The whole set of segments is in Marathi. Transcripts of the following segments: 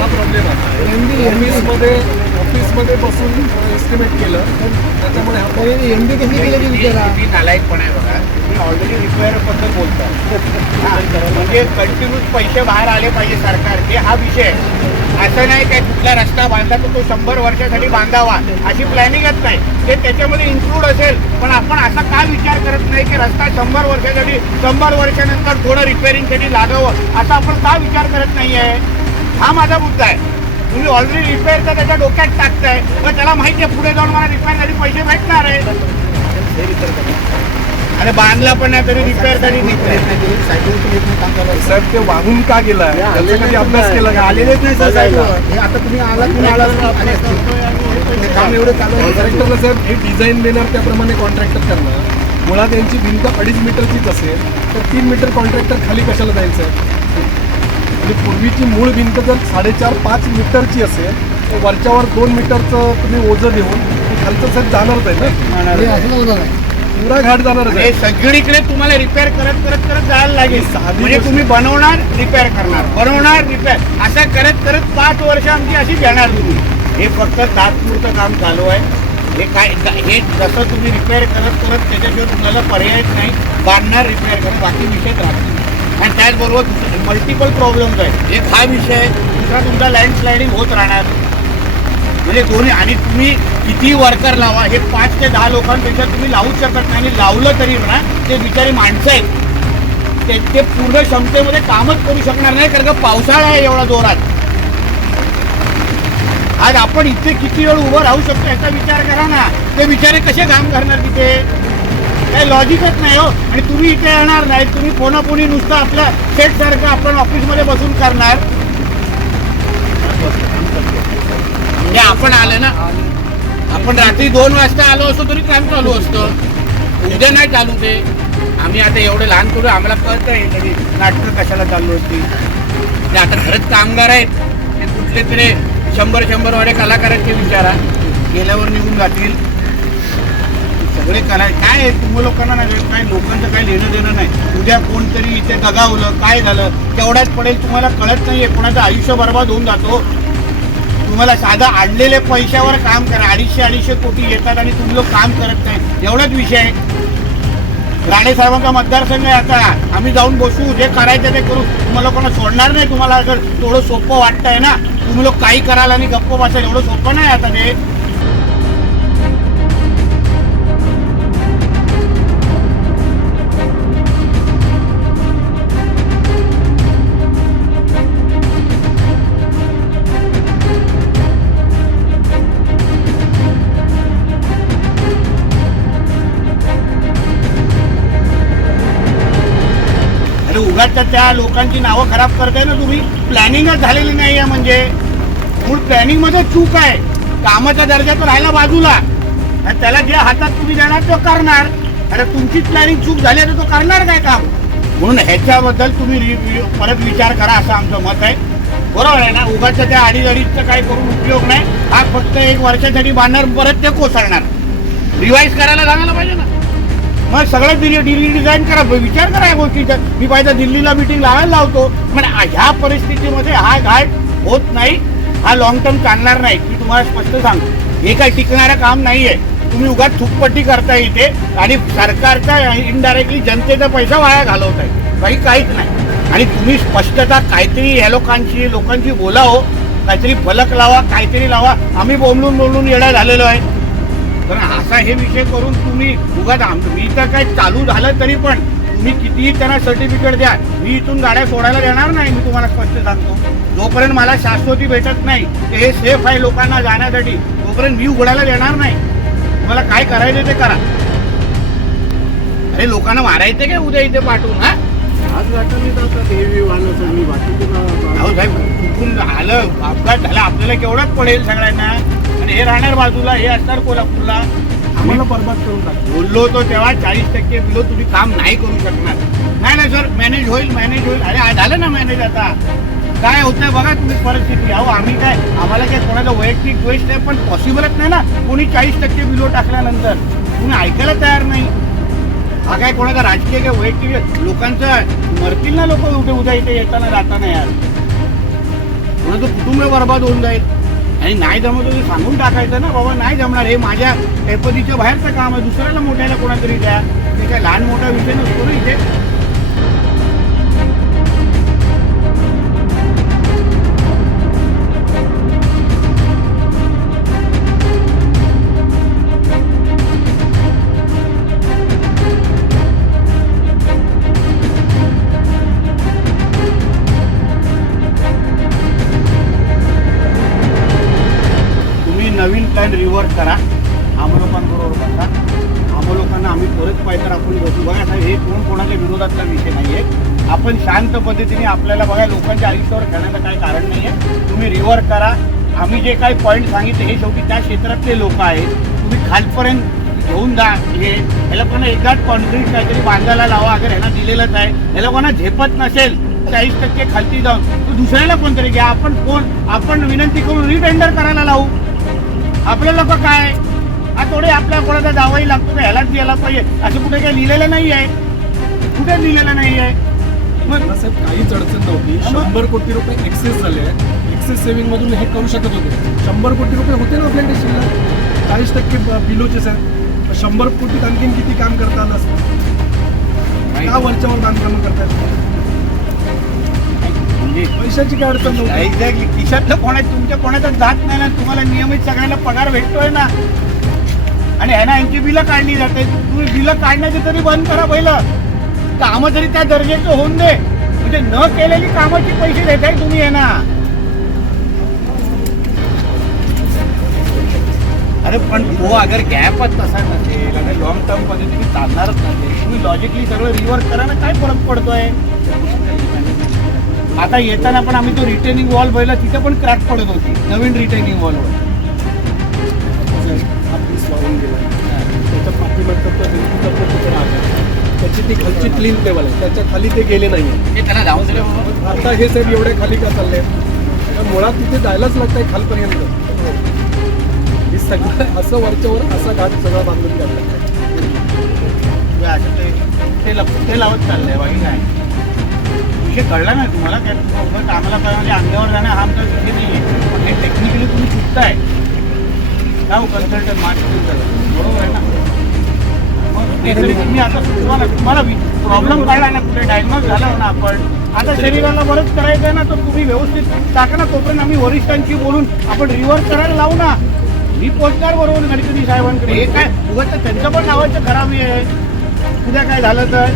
हा प्रॉब्लेम आहे. ऑफिसमध्ये ऑफिसमध्ये बसून एस्टिमेट केलं. त्याच्यामुळे हा एमडी कशी केली विचारा मी नालायकपण आहे बघा. मी ऑलरेडी रिपेअरबद्दल बोलतो म्हणजे कंटिन्यूस पैसे बाहेर आले पाहिजे सरकारचे. हा विषय आहे. असं नाही काय कुठला रस्ता बांधला तर तो शंभर वर्षासाठी बांधावा अशी प्लॅनिंगच नाही. ते त्याच्यामध्ये इन्क्लूड असेल पण आपण असा का विचार करत नाही की रस्ता शंभर वर्षासाठी शंभर वर्षानंतर थोडं रिपेअरिंगसाठी लागावं? असा आपण का विचार करत नाही आहे हा माझा मुद्दा आहे. तुम्ही ऑलरेडी रिपेअरचा त्याच्या डोक्यात टाकताय. पण त्याला माहिती आहे पुढे जाऊन मला रिपेअरसाठी पैसे भेटणार आहे. अरे बांधला पण नाही तरी रिपेअरसाठी निघतंय. साहेब ते वाहून का गेला त्याचा कधी अभ्यास केला का? आलेलेच नाही सर हे आता तुम्ही आला तुम्ही आला आले असतील. हे काम एवढं चालू आहे. कॉन्ट्रॅक्टरला साहेब हे डिझाईन देणार त्याप्रमाणे कॉन्ट्रॅक्टर करणार. मुळात यांची भिंत अडीच मीटरचीच असेल तर तीन मीटर कॉन्ट्रॅक्टर खाली कशाला जाईल साहेब आणि पूर्वीची मूळ भिंत जर साडेचार पाच मीटरची असेल तर वरच्यावर दोन मीटरचं तुम्ही ओझं देऊन खालचं साहेब जाणारच आहे ना? हे आहे. पुरा घाट जाणारच हे आहे सगळीकडे तुम्हाला रिपेअर करत करत करत जायला लागेल. म्हणजे तुम्ही बनवणार रिपेअर करणार. बनवणार रिपेअर असं करत करत पाच वर्ष आमची अशी घेणार तुम्ही. हे फक्त तात्पुरतं काम चालू आहे. हे काय हे जसं तुम्ही रिपेअर करत करत त्याच्याशिवाय तुम्हाला पर्यायच नाही. बांधणार रिपेअर करत. बाकी विषयच राहतील आणि त्याचबरोबर मल्टिपल प्रॉब्लेम्स आहेत. एक हा विषय आहे दुसरा तुमचा लँडस्लायडिंग होत राहणार. म्हणजे दोन्ही आणि तुम्ही किती वर्कर लावा हे पाच ते दहा लोकांपेक्षा तुम्ही लावूच शकत नाही. आणि लावलं तरी म्हणा ते बिचारी माणसं आहेत. ते ते पूर्ण क्षमतेमध्ये कामच करू शकणार नाही कारण का पावसाळा आहे एवढा जोरात. आज आपण इथे किती वेळ उभं राहू शकतो याचा विचार करा ना. ते बिचारे कसे काम करणार तिथे? काही लॉजिकच नाही हो. आणि तुम्ही इथे येणार नाही. तुम्ही फोनाफोनी नुसतं आपल्या सेट सारखं आपण ऑफिसमध्ये बसून करणार. म्हणजे आपण आलं ना. आपण रात्री दोन वाजता आलो असतो तरी काम चालू असतं. उद्या नाही चालू ते. आम्ही आता एवढे लहान करू आम्हाला कळतं आहे तरी नाटकं कशाला चालू होती ते आता खरंच कामगार आहेत. ते कुठले तरी शंभर शंभर वाडे कलाकारांचे विचारा. गेल्यावर निघून जातील. सगळे कला काय आहे? तुम्ही लोकांना नाही काय लोकांचं काही लेणं देणं नाही. उद्या कोणतरी इथे दगावलं काय झालं तेवढ्याच पडेल तुम्हाला कळत नाहीये कोणाचं आयुष्य बर्बाद होऊन जातो. तुम्हाला साधा आणलेल्या पैशावर काम करा अडीचशे अडीचशे कोटी येतात आणि तुम्ही लोक काम करत नाही. एवढाच विषय आहे. राणे साहेबांचा मतदारसंघ आहे आता. आम्ही जाऊन बसू जे करायचं ते करू. तुम्हाला कोणा सोडणार नाही तुम्हाला. जर थोडं सोपं वाटतंय ना तुम्ही लोक काही कराल आणि गप्प बसाल एवढं सोपं नाही आता ते. अरे त्या लोकांची नावं खराब करताय ना तुम्ही? प्लॅनिंगच झालेली नाही आहे म्हणजे. मूळ प्लॅनिंगमध्ये चूक आहे. कामाचा दर्जा तर राहिला बाजूला. आणि त्याला जे हातात तुम्ही देणार तो करणार. अरे तुमचीच प्लॅनिंग चूक झाली आहे तर तो करणार काय काम? म्हणून ह्याच्याबद्दल तुम्ही परत विचार करा असं आमचं मत आहे. बरोबर आहे ना? उगाच्या त्या अडीच अडीचचं काही करून उपयोग नाही. हा फक्त एक वर्षासाठी बांधणार परत ते कोसळणार. रिवाईज करायला सांगायला पाहिजे ना? मग सगळ्या दिली दिल्ली डिझाईन करा विचार करा या गोष्टीचा. मी पाहिजे दिल्लीला मिटिंग लावायला लावतो. पण ह्या परिस्थितीमध्ये हा घाट होत नाही. हा लॉंग टर्म चालणार नाही. मी तुम्हाला स्पष्ट सांगतो हे काय टिकणारं काम नाही आहे तुम्ही उगाच थुकपट्टी करताय इथे आणि सरकारचा इनडायरेक्टली जनतेचा पैसा वाया घालवताय. काही काहीच नाही. आणि तुम्ही स्पष्टता काहीतरी या लोकांशी लोकांशी बोलावं. काहीतरी फलक लावा काहीतरी लावा. आम्ही बोलून बोलून येडा झालेलो आहे. तर असा हे विषय करून तुम्ही उगाच मी तर काय चालू झालं तरी पण तुम्ही कितीही त्यांना सर्टिफिकेट द्या मी इथून गाड्या सोडायला देणार नाही मी तुम्हाला स्पष्ट सांगतो. जोपर्यंत मला शाश्वती भेटत नाही ते हे सेफ आहे लोकांना जाण्यासाठी तोपर्यंत मी उघडायला देणार नाही. तुम्हाला काय करायचं ते करा. अरे लोकांना मारायचे काय उद्या इथे पाठवून हा? साहेब चुकून आलं? अपघात झाला आपल्याला केवढाच पडेल सगळ्यांना. आणि हे राहणार बाजूला हे असणार कोल्हापूरला. आम्हाला बरबाद करून टाकतो बोललो तो तेव्हा चाळीस टक्के बिलो तुम्ही काम नाही करू शकणार. नाही नाही सर मॅनेज होईल मॅनेज होईल. अरे झालं ना मॅनेज आता. काय होतंय बघा तुम्ही परिस्थिती. अहो आम्ही काय आम्हाला काय कोणाचा वैयक्तिक द्वेष नाही पण पॉसिबलच नाही ना. कोणी चाळीस टक्के बिलो टाकल्यानंतर. तुम्ही ऐकायला तयार नाही. हा काय कोणाचा राजकीय काय वैयक्तिक लोकांचं मरतील ना लोक उद्या उद्या इथे येताना जाताना यार. कोणाचं कुटुंब बरबाद होऊन जाईल. आणि नाही जमत तर सांगून टाकायचं ना बाबा नाही जमणार. हे माझ्या कैपदीच्या बाहेरचं काम आहे दुसऱ्याला मोठ्याला कोणातरी द्या. ते काय लहान मोठा विषय नसतो ना इथे. नवीन करा. आम्हा लोकांबरोबर बसा. आम्हा लोकांना आम्ही परत पाहिजे तर आपण बघू. बघा साहेब हे कोण कोणाच्या विरोधातला विषय नाही आहे आपण शांत पद्धतीने आपल्याला बघा लोकांच्या आयुष्यावर खेळण्याचं काय कारण नाही आहे तुम्ही रिव्हर करा. आम्ही जे काही पॉईंट सांगितले हे शेवटी त्या क्षेत्रातले लोक आहेत. तुम्ही खालपर्यंत घेऊन जा. हे ह्याला कोणा एकदाच कॉन्क्रीट काहीतरी बांधायला लावा. अगर ह्यांना दिलेलंच आहे. ह्याला कोणा झेपत नसेल चाळीस टक्के खालती जाऊन तू दुसऱ्याला कोणतरी घ्या. आपण कोण? आपण विनंती करून रिटेंडर करायला लावू. आपले लोक काय? हा थोडे आपल्या कोणाचा जावाही लागतो तर ह्यालाच द्यायला पाहिजे. असं कुठे काही लिहिलेलं नाही आहे कुठे लिहिलेलं नाही आहे मग साहेब काहीच अडचण नव्हती? शंभर कोटी रुपये एक्सेस झाले एक्सेस सेव्हिंग मधून हे करू शकत होते. शंभर कोटी रुपये होते ना आपल्याकडे शिल्लक चाळीस टक्के बिलोचेच आहेत शंभर कोटीत आणखीन किती काम करता आलं असतं का वरच्यावर बांधकाम म्हणजे पैशाची काय अडचण नव्हती. एक्झॅक्टली खिशातलं कोणा तुमच्या कोणाचा जात नाही ना. तुम्हाला नियमित सगळ्यांना पगार भेटतोय ना. आणि ह्याना यांची बिलं काढली जाते. तुम्ही बिलं काढण्याचे तरी बंद करा पहिलं. कामं तरी त्या दर्जाचं होऊन दे. म्हणजे न केलेली कामाची पैसे देताय तुम्ही आहे ना. अरे पण तो अगर गॅपच तसा नसेल आणि लॉंग टर्म पद्धतीने चालणारच नसेल तुम्ही लॉजिकली सगळं रिव्हर्स करा ना. काय फरक पडतोय? आता येताना पण आम्ही तो रिटेनिंग वॉल बघितला तिथे पण क्रॅक पडत होती नवीन रिटेनिंग वॉलवर वाहून गेलं त्याच्या पाठीमागचं त्याची ती खालची क्लीन लेवल आहे त्याच्याखाली ते गेले नाही हे त्याला दिलं आता हे साहेब एवढे खाली का चालले? मुळात तिथे जायलाच लागत आहे खालपर्यंत. हे सगळं असं वरच्यावर असा घाट सगळा बांधून घ्यायला ते लप- ते लावत चाललंय बाकी काय. विषय कळला ना तुम्हाला? त्या आम्हाला काय म्हणजे अंगावर जाणं हा आमचा विषय नाही आहे. हे टेक्निकली तुम्ही चुकताय. का हो कन्सल्टंट मार्केटिंग बरोबर आहे ना? तरी तुम्ही आता तुम्हाला तुम्हाला प्रॉब्लेम कळला ना कुठे डायग्नोज झाला ना आपण. आता शरीराला बरंच करायचं आहे ना तर तुम्ही व्यवस्थित टाका ना तोपर्यंत आम्ही वरिष्ठांशी बोलून आपण रिव्हर्स करायला लावू ना. मी पोचणार बरोबर गणपती साहेबांकडे. हे काय उगाच त्यांचं पण नावाचं खराबी आहे. उद्या काय झालं तर?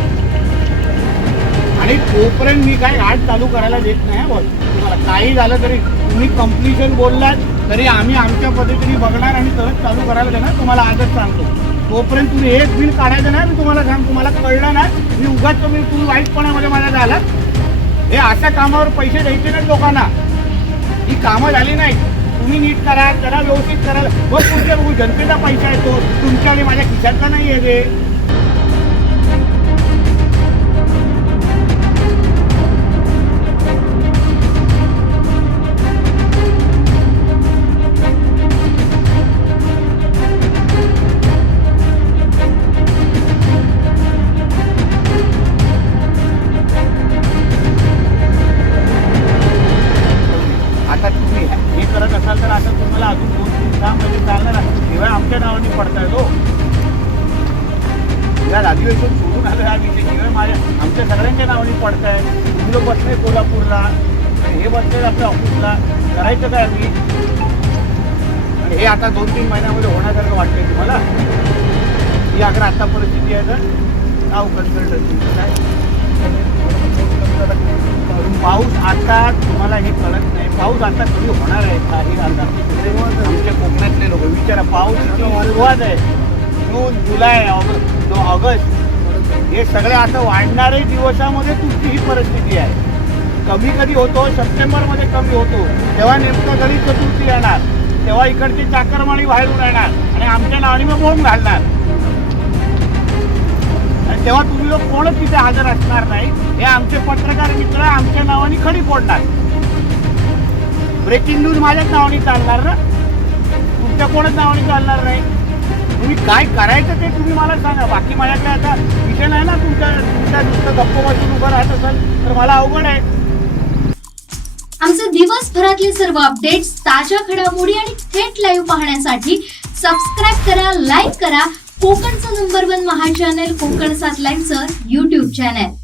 आणि तोपर्यंत मी काय आठ चालू करायला देत नाही बोल तुम्हाला काही झालं तरी तुम्ही कम्प्लिशन बोललात तरी आम्ही आमच्या पद्धतीने बघणार आणि तरच चालू करायला देणार. तुम्हाला आजच सांगतो. तोपर्यंत तुम्ही एक बिल काढायचं नाही मी तुम्हाला सांग तुम्हाला कळलं नाही मी उगाच तुम्ही तुम्ही वाईटपणामध्ये माझ्या झालात. हे अशा कामावर पैसे द्यायचे नाहीत लोकांना. ही कामं झाली नाही. तुम्ही नीट करा त्याला व्यवस्थित करा. मग तुमच्या जनतेचा पैसा येतो तुमच्या आणि माझ्या खिशातला नाही आहे ते सहा महिने चालणार शिवाय आमच्या नावाने पडताय तो. या अधिवेशन सोडून आलं हा विषय शिवाय माझ्या आमच्या सगळ्यांच्या नावाने पडताय. तुम्ही लोक बसले कोल्हापूरला. हे बसले आपल्या ऑफिसला. करायचं काय आम्ही? आणि हे आता दोन तीन महिन्यामध्ये होण्यासारखं वाटतंय तुम्हाला? ही अगर आता परिस्थिती आहे तर नाव कन्सल्टन्सी काय? पाऊस आता तुम्हाला हे कळत नाही. पाऊस आता कधी होणार आहे? काही आता आमच्या कोकणातले लोक विचारा पाऊस सुरुवात आहे? जून जुलै ऑगस्ट जो ऑगस्ट हे सगळे आता वाढणारे दिवसामध्ये तुमची ही परिस्थिती आहे. कमी कधी होतो? सप्टेंबरमध्ये कमी होतो. तेव्हा नेमकं गणित चतुर्थी येणार. तेव्हा इकडचे चाकरमाळी बाहेरून येणार आणि आमच्या नावाने मग बोंब घालणार. आणि तेव्हा तुम्ही लोक कोणच तिथे हजर असणार नाही. हे आमचे पत्रकार मित्र आमच्या नावाने खडी फोडणार. ब्रेकिंग न्यूज माझ्याच नावाने चालणार ना? तुमच्या कोणच नावाने चालणार नाही? तुम्ही काय करायचं ते तुम्ही मला सांगा. बाकी माझ्याकडे आता विषय नाही ना तुमच्या तुमच्या नुसतं गप्प बसून उभं राहत असेल तर मला अवघड आहे. आमचे दिवसभरातले सर्व अपडेट्स ताज्या घडामोडी आणि थेट लाईव्ह पाहण्यासाठी सबस्क्राईब करा लाईक करा. कोकणचं नंबर वन महा चॅनल कोकण सात लाईव्हचं युट्यूब चॅनल